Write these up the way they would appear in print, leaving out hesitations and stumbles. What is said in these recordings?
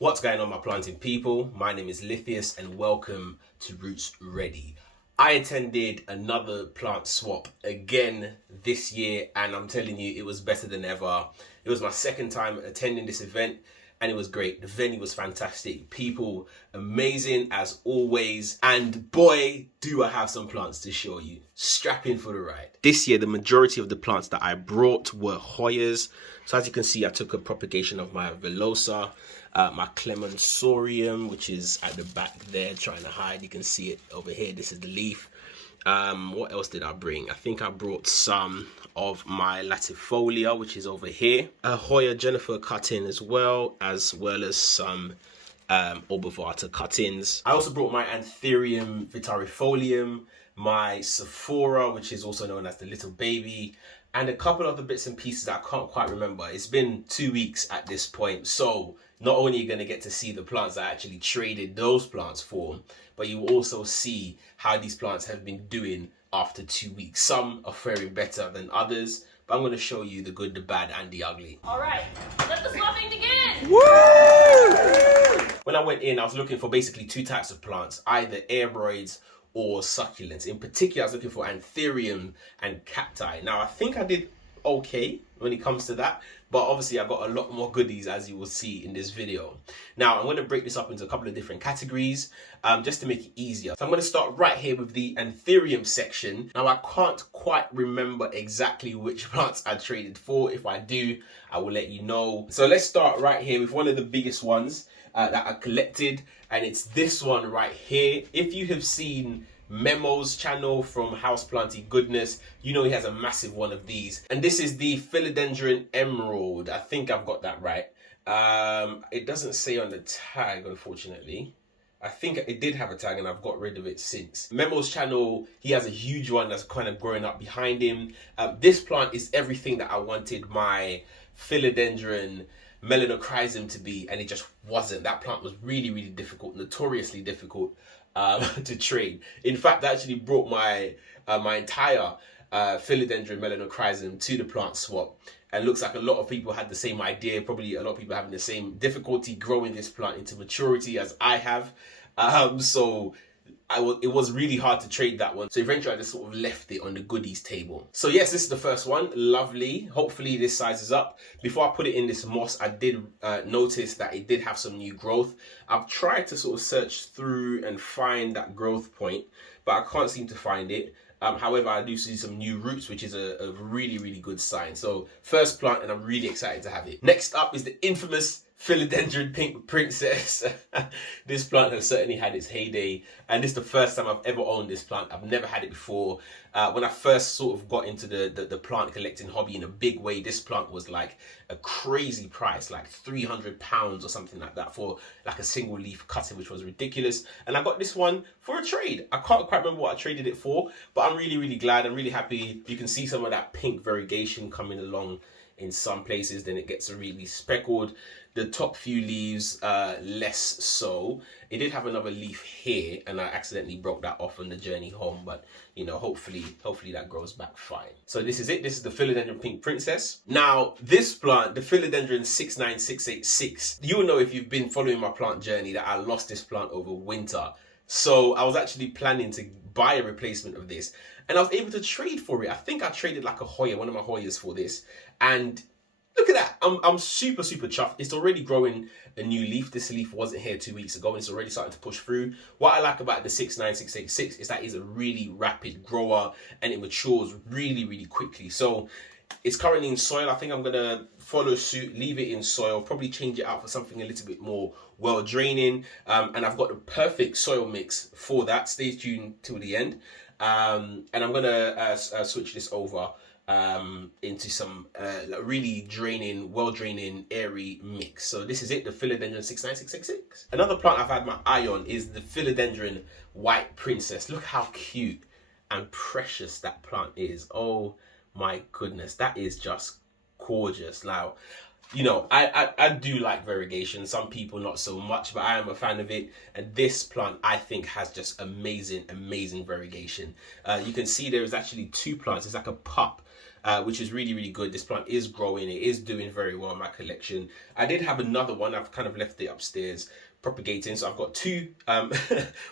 What's going on, my planting people? My name is Lithius and welcome to Roots Ready. I attended another plant swap again this year and I'm telling you, it was better than ever. It was my second time attending this event and it was great. The venue was fantastic. People amazing as always. And boy, do I have some plants to show you. Strap in for the ride. This year, the majority of the plants that I brought were Hoyas. So as you can see, I took a propagation of my Velosa, my Clementsorium, which is at the back there trying to hide. You can see it over here. This is the leaf. What else did I bring? I think I brought some of my Latifolia, which is over here. A Hoya Jennifer cut-in as well as some Obovata cut-ins. I also brought my Anthurium Vitarifolium, my Sephora, which is also known as the little baby, and a couple other bits and pieces that I can't quite remember. It's been 2 weeks at this point, so not only are you going to get to see the plants I actually traded those plants for, but you will also see how these plants have been doing after 2 weeks. Some are faring better than others, but I'm going to show you the good, the bad, and the ugly. All right, let the swapping begin! Woo! When I went in, I was looking for basically two types of plants, either aeroids or succulents. In particular, I was looking for Anthurium and Cacti. Now, I think I did okay when it comes to that, but obviously I got a lot more goodies, as you will see in this video. Now I'm going to break this up into a couple of different categories just to make it easier. So I'm going to start right here with the Anthurium section. Now I can't quite remember exactly which plants I traded for. If I do, I will let you know. So let's start right here with one of the biggest ones that I collected, and it's this one right here. If you have seen Memo's channel from Houseplanty Goodness, you know he has a massive one of these, and this is the Philodendron Emerald. I think I've got that right. It doesn't say on the tag, unfortunately. I think it did have a tag and I've got rid of it since. Memo's channel, he has a huge one that's kind of growing up behind him. This plant is everything that I wanted my Philodendron Melanochrysum to be, and it just wasn't. That plant was really, really difficult, notoriously difficult to trade. In fact, I actually brought my my entire Philodendron Melanochrysum to the plant swap, and looks like a lot of people had the same idea. Probably a lot of people having the same difficulty growing this plant into maturity as I have. So it was really hard to trade that one. So eventually I just sort of left it on the goodies table. So yes, this is the first one. Lovely. Hopefully this sizes up. Before I put it in this moss, I did notice that it did have some new growth. I've tried to sort of search through and find that growth point, but I can't seem to find it. However, I do see some new roots, which is a really, really good sign. So first plant, and I'm really excited to have it. Next up is the infamous Philodendron Pink Princess. This plant has certainly had its heyday, and this is the first time I've ever owned this plant. I've never had it before. When I first sort of got into the plant collecting hobby in a big way, this plant was like a crazy price, like £300 or something like that for like a single leaf cutting, which was ridiculous. And I got this one for a trade. I can't quite remember what I traded it for, but I'm really, really glad. I'm really happy. You can see some of that pink variegation coming along in some places. Then it gets really speckled. The top few leaves less so. It did have another leaf here and I accidentally broke that off on the journey home, but you know, hopefully that grows back fine. So this is it. This is the Philodendron Pink Princess. Now this plant, the Philodendron 69686, you will know if you've been following my plant journey that I lost this plant over winter. So I was actually planning to buy a replacement of this, and I was able to trade for it. I think I traded like a Hoya, one of my Hoyas, for this, and look at that. I'm super, super chuffed. It's already growing a new leaf. This leaf wasn't here 2 weeks ago and it's already starting to push through. What I like about the 69686 is that it's a really rapid grower and it matures really, really quickly. So it's currently in soil. I think I'm going to follow suit, leave it in soil, probably change it out for something a little bit more well draining. And I've got the perfect soil mix for that. Stay tuned till the end. And I'm going to switch this over into some really draining, well draining, airy mix. So this is it, the Philodendron 69686. Another plant I've had my eye on is the Philodendron White Princess. Look how cute and precious that plant is. Oh my goodness, that is just gorgeous. Now, you know, I do like variegation. Some people not so much, but I am a fan of it. And this plant, I think, has just amazing variegation. You can see there is actually two plants. It's like a pup which is really, really good. This plant is growing. It is doing very well in my collection. I did have another one. I've kind of left it upstairs propagating. So I've got two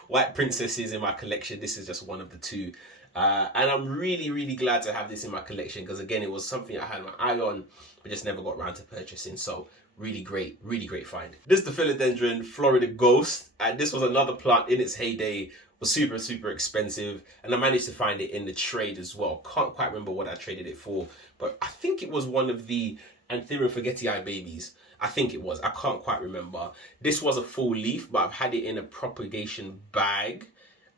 white princesses in my collection. This is just one of the two. And I'm really, really glad to have this in my collection because, again, it was something I had my eye on, but just never got around to purchasing. So really great find. This is the Philodendron Florida Ghost. And this was another plant in its heyday, was super expensive. And I managed to find it in the trade as well. Can't quite remember what I traded it for, but I think it was one of the Anthurium forgetii babies. I think it was. I can't quite remember. This was a full leaf, but I've had it in a propagation bag.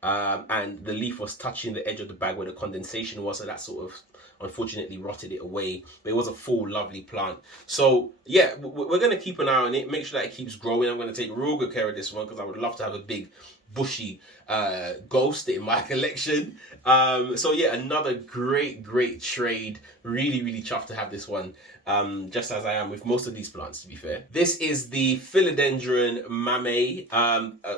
And the leaf was touching the edge of the bag where the condensation was, so that sort of unfortunately rotted it away. But it was a full lovely plant. So yeah, we're going to keep an eye on it, make sure that it keeps growing. I'm going to take real good care of this one because I would love to have a big bushy ghost in my collection. So yeah, another great trade. Really chuffed to have this one, just as I am with most of these plants, to be fair. This is the Philodendron mame,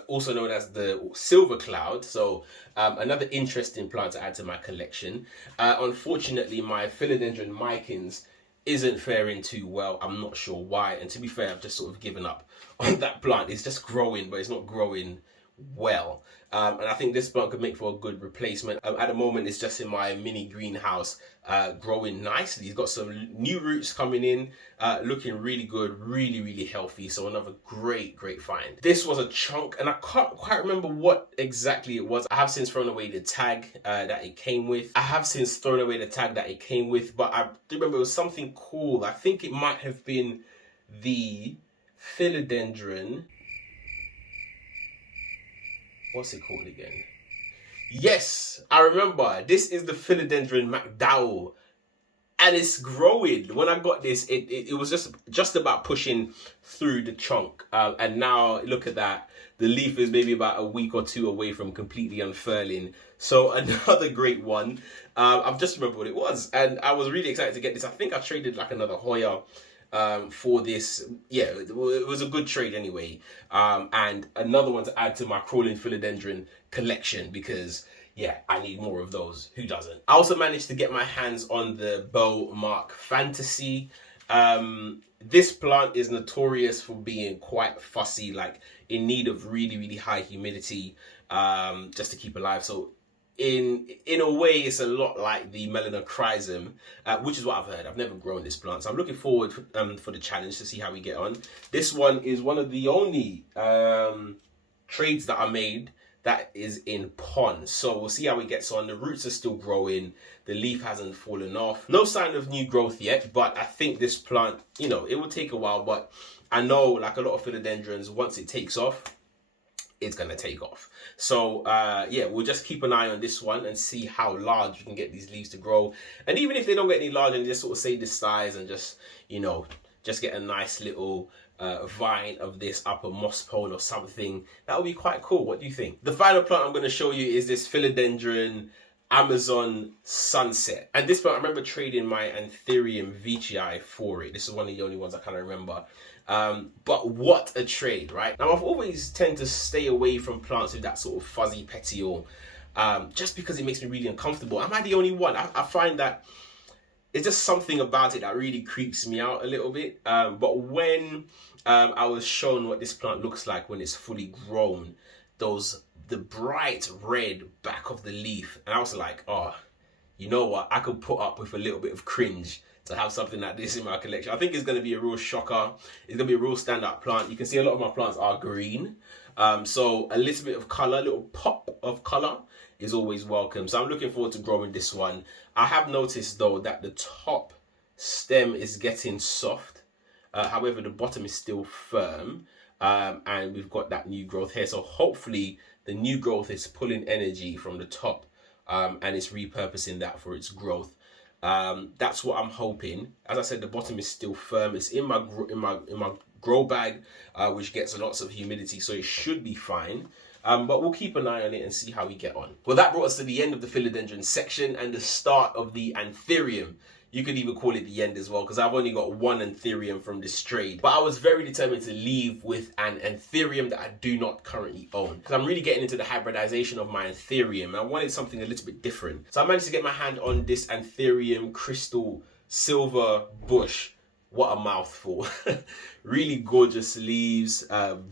also known as the silver cloud. So another interesting plant to add to my collection. Unfortunately, my Philodendron micans isn't faring too well. I'm not sure why, and to be fair, I've just sort of given up on that plant. It's just growing, but it's not growing well, and I think this plant could make for a good replacement. At the moment, it's just in my mini greenhouse, growing nicely. It's got some new roots coming in, looking really good, really healthy. So another great find. This was a chunk, and I can't quite remember what exactly it was. I have since thrown away the tag that it came with. But I do remember it was something cool. I think it might have been the Philodendron. What's it called again? Yes, I remember. This is the Philodendron McDowell. And it's growing. When I got this, it was just about pushing through the chunk. And now, look at that. The leaf is maybe about a week or two away from completely unfurling. So another great one. I've just remembered what it was. And I was really excited to get this. I think I traded like another Hoya for this. Yeah, it was a good trade anyway. And another one to add to my crawling Philodendron collection because, yeah, I need more of those. Who doesn't? I also managed to get my hands on the Bow Mark Fantasy. This plant is notorious for being quite fussy, like in need of really high humidity, just to keep alive. So in a way, it's a lot like the Melanochrysum, which is what I've heard. I've never grown this plant, so I'm looking forward for the challenge to see how we get on. This one is one of the only trades that I made that is in pond, so we'll see how it gets on. The roots are still growing, the leaf hasn't fallen off, no sign of new growth yet, but I think this plant, you know, it will take a while, but I know, like a lot of philodendrons, once it takes off, it's gonna take off. So yeah, we'll just keep an eye on this one and see how large we can get these leaves to grow. And even if they don't get any larger and just sort of stay this size and just, you know, just get a nice little vine of this up a moss pole or something, that would be quite cool. What do you think? The final plant I'm going to show you is this Philodendron Amazon Sunset. And this plant, I remember trading my Anthurium veitchii for it. This is one of the only ones I kind of remember. But what a trade, right? Now, I've always tend to stay away from plants with that sort of fuzzy petiole, just because it makes me really uncomfortable. Am I the only one? I find that it's just something about it that really creeps me out a little bit. But when I was shown what this plant looks like when it's fully grown, the bright red back of the leaf, and I was like, oh, you know what? I could put up with a little bit of cringe to have something like this in my collection. I think it's going to be a real shocker. It's going to be a real standout plant. You can see a lot of my plants are green. So a little bit of color, a little pop of color is always welcome. So I'm looking forward to growing this one. I have noticed though that the top stem is getting soft. However, the bottom is still firm. And we've got that new growth here. So hopefully the new growth is pulling energy from the top and it's repurposing that for its growth. That's what I'm hoping. As I said, the bottom is still firm. It's in my grow bag, which gets lots of humidity, so it should be fine. But we'll keep an eye on it and see how we get on. Well, that brought us to the end of the Philodendron section and the start of the Anthurium. You could even call it the end as well, because I've only got one Anthurium from this trade. But I was very determined to leave with an Anthurium that I do not currently own, because I'm really getting into the hybridization of my Anthurium. I wanted something a little bit different. So I managed to get my hand on this Anthurium Crystal Silver Bush. What a mouthful. Really gorgeous leaves,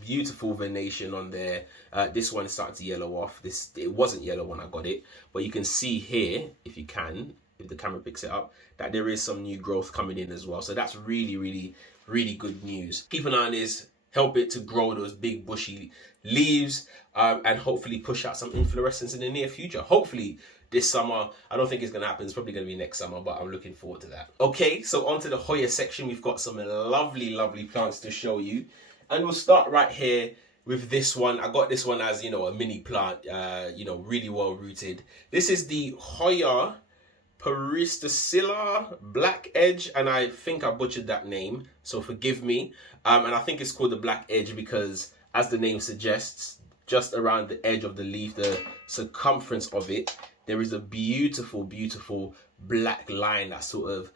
beautiful venation on there. This one is starting to yellow off. It wasn't yellow when I got it, but you can see here, if you can, if the camera picks it up, that there is some new growth coming in as well. So that's really, really, really good news. Keep an eye on this, help it to grow those big bushy leaves, and hopefully push out some inflorescence in the near future. Hopefully this summer. I don't think it's going to happen. It's probably going to be next summer, but I'm looking forward to that. Okay, so onto the Hoya section. We've got some lovely, lovely plants to show you. And we'll start right here with this one. I got this one as, you know, a mini plant, you know, really well rooted. This is the Hoya Peristacilla Black Edge, and I think I butchered that name, so forgive me. And I think it's called the Black Edge because, as the name suggests, just around the edge of the leaf, the circumference of it, there is a beautiful, beautiful black line that sort of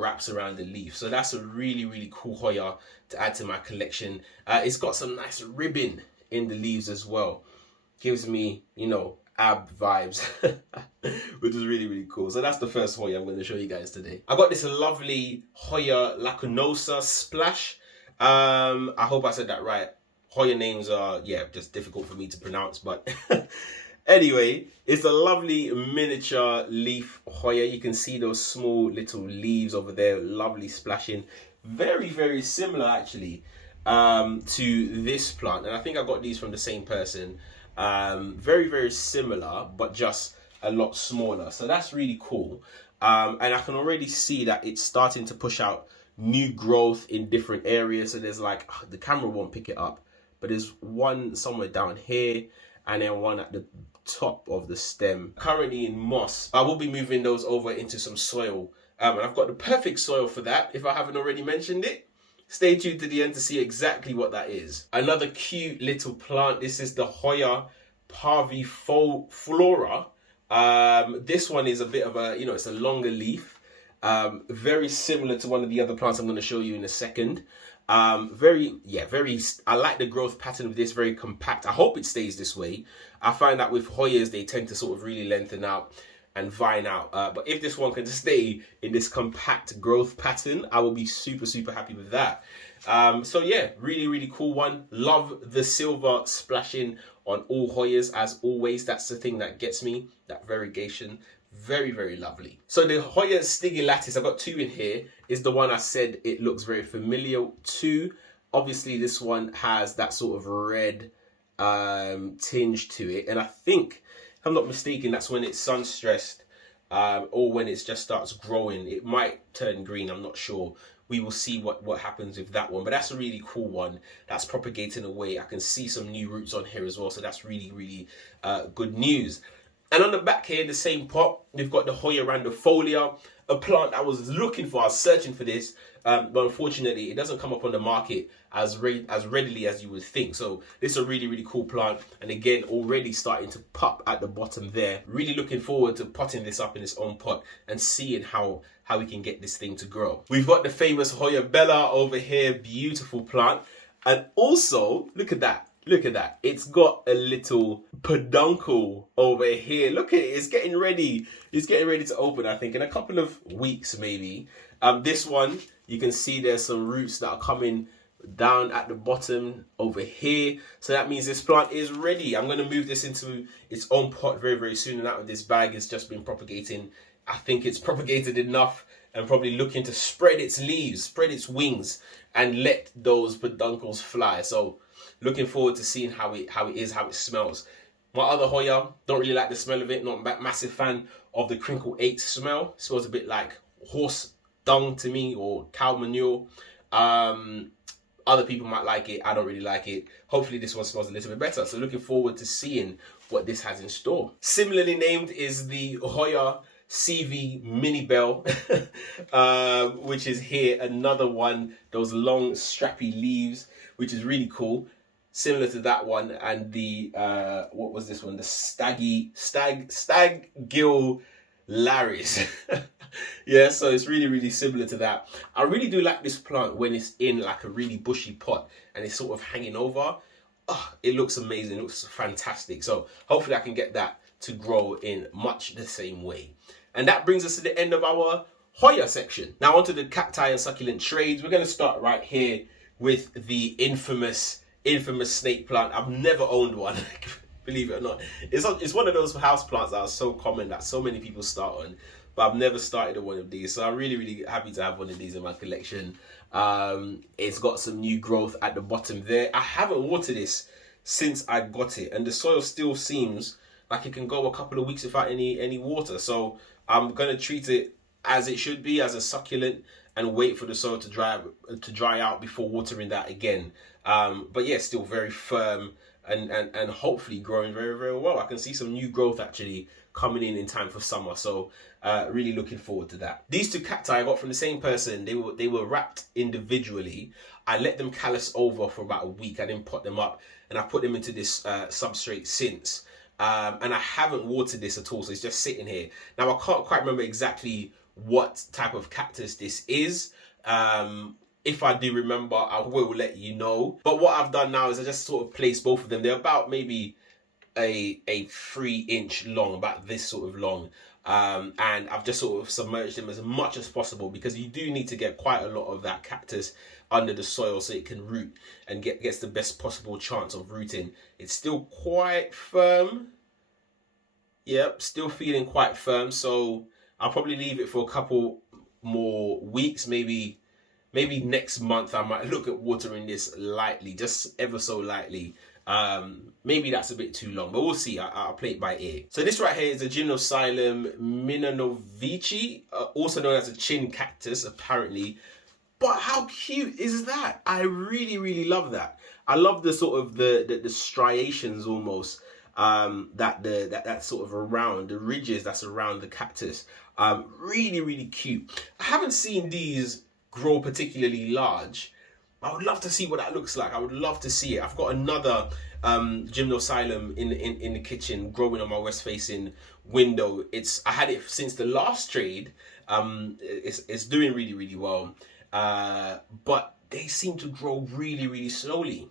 wraps around the leaf. So that's a really, really cool Hoya to add to my collection. It's got some nice ribbon in the leaves as well. Gives me, you know, ab vibes, which is really, really cool. So that's the first Hoya I'm going to show you guys today. I got this lovely Hoya lacunosa Splash. I hope I said that right. Hoya names are, yeah, just difficult for me to pronounce, but anyway, it's a lovely miniature leaf Hoya. You can see those small little leaves over there, lovely splashing. Very, very similar actually to this plant. And I think I got these from the same person. Very, very similar, but just a lot smaller. So that's really cool. And I can already see that it's starting to push out new growth in different areas. So there's like, the camera won't pick it up, but there's one somewhere down here and then one at the top of the stem. Currently in moss. I will be moving those over into some soil. And I've got the perfect soil for that, if I haven't already mentioned it. Stay tuned to the end to see exactly what that is. Another cute little plant. This is the Hoya parviflora. This one is a bit of a, you know, it's a longer leaf. Very similar to one of the other plants I'm going to show you in a second. I like the growth pattern of this, very compact. I hope it stays this way. I find that with Hoyas, they tend to sort of really lengthen out and vine out. But if this one can stay in this compact growth pattern, I will be super, super happy with that. So yeah, really, really cool one. Love the silver splashing on all Hoyas as always. That's the thing that gets me, that variegation. Very, very lovely. So the Hoya stygillatis, I've got two in here, is the one I said it looks very familiar to. Obviously, this one has that sort of red tinge to it. And I think, if I'm not mistaken, that's when it's sun stressed or when it just starts growing. It might turn green, I'm not sure. We will see what happens with that one. But that's a really cool one that's propagating away. I can see some new roots on here as well. So that's really, really good news. And on the back here, the same pot, we've got the Hoya randifolia, a plant I was looking for. I was searching for this, but unfortunately, it doesn't come up on the market as readily as you would think. So this is a really, really cool plant. And again, already starting to pop at the bottom there. Really looking forward to potting this up in its own pot and seeing how we can get this thing to grow. We've got the famous Hoya bella over here, beautiful plant. And also, look at that. Look at that. It's got a little peduncle over here. Look at it. It's getting ready. It's getting ready to open, I think, in a couple of weeks, maybe. This one, you can see there's some roots that are coming down at the bottom over here. So that means this plant is ready. I'm going to move this into its own pot very, very soon. And out of this bag, it's just been propagating. I think it's propagated enough and probably looking to spread its leaves, spread its wings, and let those peduncles fly. So looking forward to seeing how it smells. My other Hoya, don't really like the smell of it. Not a massive fan of the crinkle 8 smell. It smells a bit like horse dung to me, or cow manure. Other people might like it. I don't really like it. Hopefully this one smells a little bit better. So looking forward to seeing what this has in store. Similarly named is the Hoya CV Mini Bell, which is here. Another one, those long strappy leaves, which is really cool. Similar to that one, and the what was this one? The stag gill Larry's. Yeah, so it's really, really similar to that. I really do like this plant when it's in like a really bushy pot and it's sort of hanging over. Oh, it looks amazing. It looks fantastic. So hopefully I can get that to grow in much the same way. And that brings us to the end of our Hoya section. Now onto the cacti and succulent trades. We're going to start right here with the infamous snake plant. I've never owned one. Believe it or not, it's one of those house plants that are so common that so many people start on, but I've never started on one of these. So I'm really, really happy to have one of these in my collection. It's got some new growth at the bottom there. I haven't watered this since I got it, and the soil still seems like it can go a couple of weeks without any water. So I'm gonna treat it as it should be, as a succulent, and wait for the soil to dry out before watering that again. But yeah, still very firm. And hopefully growing very, very well. I can see some new growth actually coming in time for summer. So really looking forward to that. These two cacti I got from the same person. They were wrapped individually. I let them callus over for about a week. I didn't pot them up, and I put them into this substrate since. And I haven't watered this at all, so it's just sitting here. Now I can't quite remember exactly what type of cactus this is. If I do remember, I will let you know. But what I've done now is I just sort of place both of them. They're about maybe a 3-inch long, about this sort of long. And I've just sort of submerged them as much as possible, because you do need to get quite a lot of that cactus under the soil so it can root and gets the best possible chance of rooting. It's still quite firm. Yep, still feeling quite firm. So I'll probably leave it for a couple more weeks, maybe next month I might look at watering this lightly, just ever so lightly. Maybe that's a bit too long, but we'll see. I'll play it by ear. So this right here is a Gymnosylum minanovici, also known as a chin cactus, apparently. But how cute is that? I really, really love that. I love the sort of the striations almost that sort of around the ridges that's around the cactus. Really, really cute. I haven't seen these grow particularly large. I would love to see what that looks like. I would love to see it. I've got another Gymnosylum in the kitchen growing on my west facing window. I had it since the last trade. It's doing really, really well, but they seem to grow really, really slowly.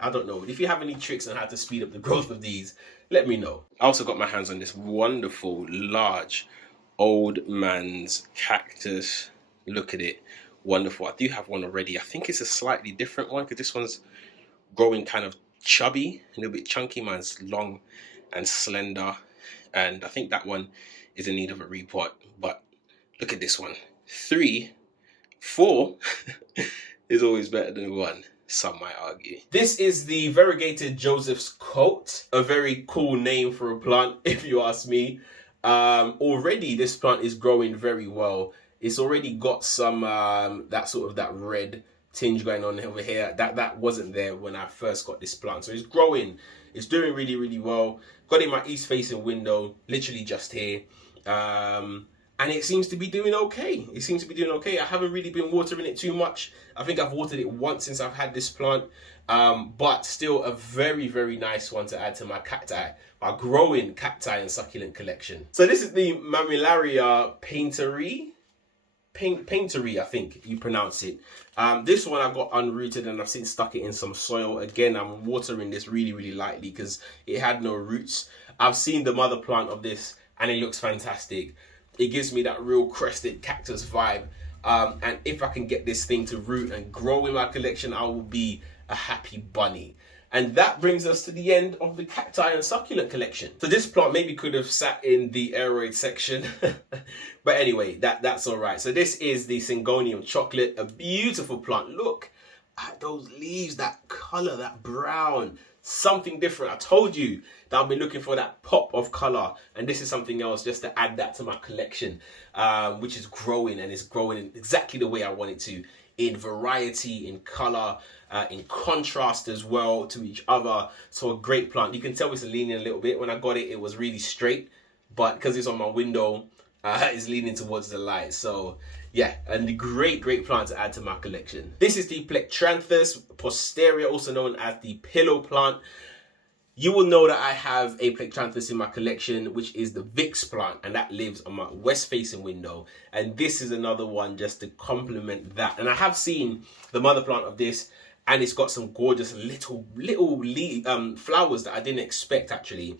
I don't know. If you have any tricks on how to speed up the growth of these, let me know. I also got my hands on this wonderful large old man's cactus. Look at it. Wonderful. I do have one already. I think it's a slightly different one because this one's growing kind of chubby, a little bit chunky. Mine's long and slender, and I think that one is in need of a repot. But look at this one. 3, 4 is always better than 1, some might argue. This is the variegated Joseph's coat, a very cool name for a plant if you ask me. Already this plant is growing very well. It's already got some that red tinge going on over here. That wasn't there when I first got this plant. So it's growing. It's doing really, really well. Got it in my east facing window, literally just here. And it seems to be doing okay. I haven't really been watering it too much. I think I've watered it once since I've had this plant. But still a very, very nice one to add to my cacti, my growing cacti and succulent collection. So this is the Mammillaria paintery, I think you pronounce it. This one I got unrooted and I've since stuck it in some soil. Again, I'm watering this really, really lightly because it had no roots. I've seen the mother plant of this and it looks fantastic. It gives me that real crested cactus vibe. And if I can get this thing to root and grow in my collection, I will be a happy bunny. And that brings us to the end of the cacti and succulent collection. So this plant maybe could have sat in the aeroid section. But anyway, that's all right. So this is the Syngonium chocolate, a beautiful plant. Look at those leaves, that color, that brown, something different. I told you that I've been looking for that pop of color. And this is something else just to add that to my collection, which is growing, and it's growing exactly the way I want it to. In variety, in color, in contrast as well to each other. So a great plant. You can tell it's leaning a little bit. When I got it, it was really straight, but because it's on my window, it's leaning towards the light. So yeah, and the great plant to add to my collection. This is the Plectranthus posterior, also known as the pillow plant. You will know that I have a Plectranthus in my collection, which is the Vix plant, and that lives on my west-facing window. And this is another one just to complement that. And I have seen the mother plant of this, and it's got some gorgeous little flowers that I didn't expect, actually.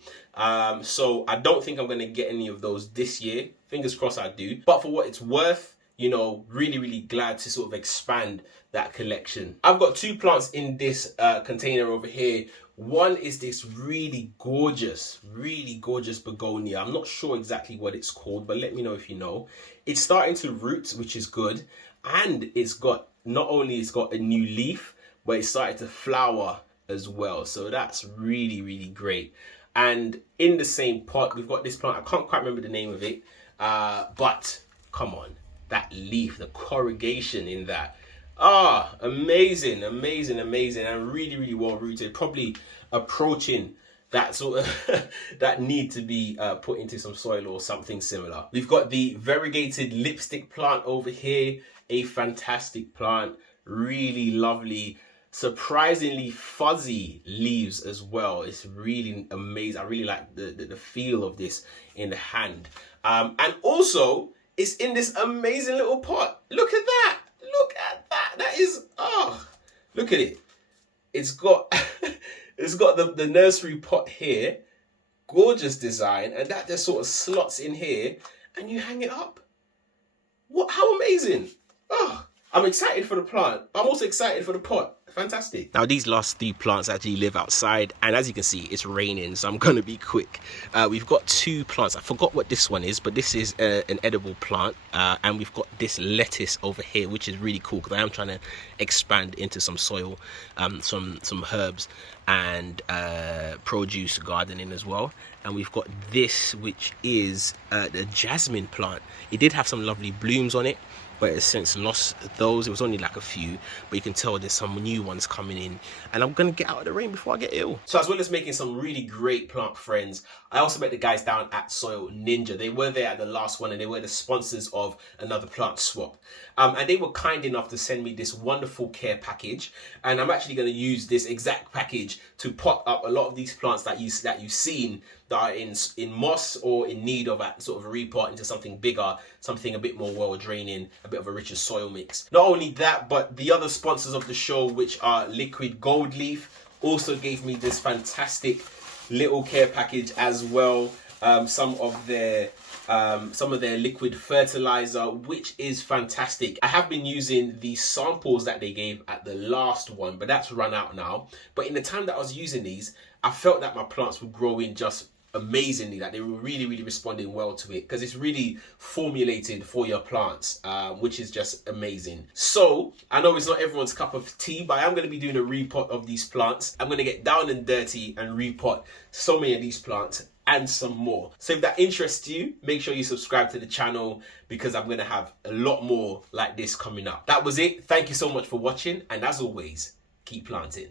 So I don't think I'm going to get any of those this year. Fingers crossed I do. But for what it's worth, you know, really glad to sort of expand that collection. I've got two plants in this container over here. One is this really gorgeous begonia. I'm not sure exactly what it's called, but let me know if you know. It's starting to root, which is good. And it's got, not only it's got a new leaf, but it started to flower as well. So that's really great. And in the same pot, we've got this plant. I can't quite remember the name of it. But come on, that leaf, the corrugation in that. Amazing. And really well rooted. Probably approaching that sort of that need to be put into some soil or something similar. We've got the variegated lipstick plant over here. A fantastic plant. Really lovely. Surprisingly fuzzy leaves as well. It's really amazing. I really like the feel of this in the hand. And also, it's in this amazing little pot. Look at that. Look at that. That is, look at it. It's got it's got the nursery pot here. Gorgeous design. And that just sort of slots in here and you hang it up. What? How amazing. I'm excited for the plant. I'm also excited for the pot. Fantastic. Now, these last three plants actually live outside, and as you can see, it's raining, so I'm going to be quick. We've got two plants. I forgot what this one is, but this is an edible plant, and we've got this lettuce over here, which is really cool because I am trying to expand into some soil, some herbs and produce gardening as well. And we've got this, which is the jasmine plant. It did have some lovely blooms on it, but it's since lost those. It was only like a few, but you can tell there's some new ones coming in, and I'm gonna get out of the rain before I get ill. So as well as making some really great plant friends, I also met the guys down at Soil Ninja. They were there at the last one, and they were the sponsors of another plant swap. And they were kind enough to send me this wonderful care package, and I'm actually going to use this exact package to pot up a lot of these plants that you've seen that are in moss or in need of a sort of a repot into something bigger, something a bit more well draining, a bit of a richer soil mix. Not only that, but the other sponsors of the show, which are Liquid Gold Leaf, also gave me this fantastic little care package as well. Some of their liquid fertilizer, which is fantastic. I have been using the samples that they gave at the last one, but that's run out now. But in the time that I was using these, I felt that my plants were growing just amazingly, that they were really responding well to it, because it's really formulated for your plants, which is just amazing. So I know it's not everyone's cup of tea, but I'm going to be doing a repot of these plants. I'm going to get down and dirty and repot so many of these plants and some more. So if that interests you, make sure you subscribe to the channel, because I'm going to have a lot more like this coming up. That was it. Thank you so much for watching, and as always, keep planting.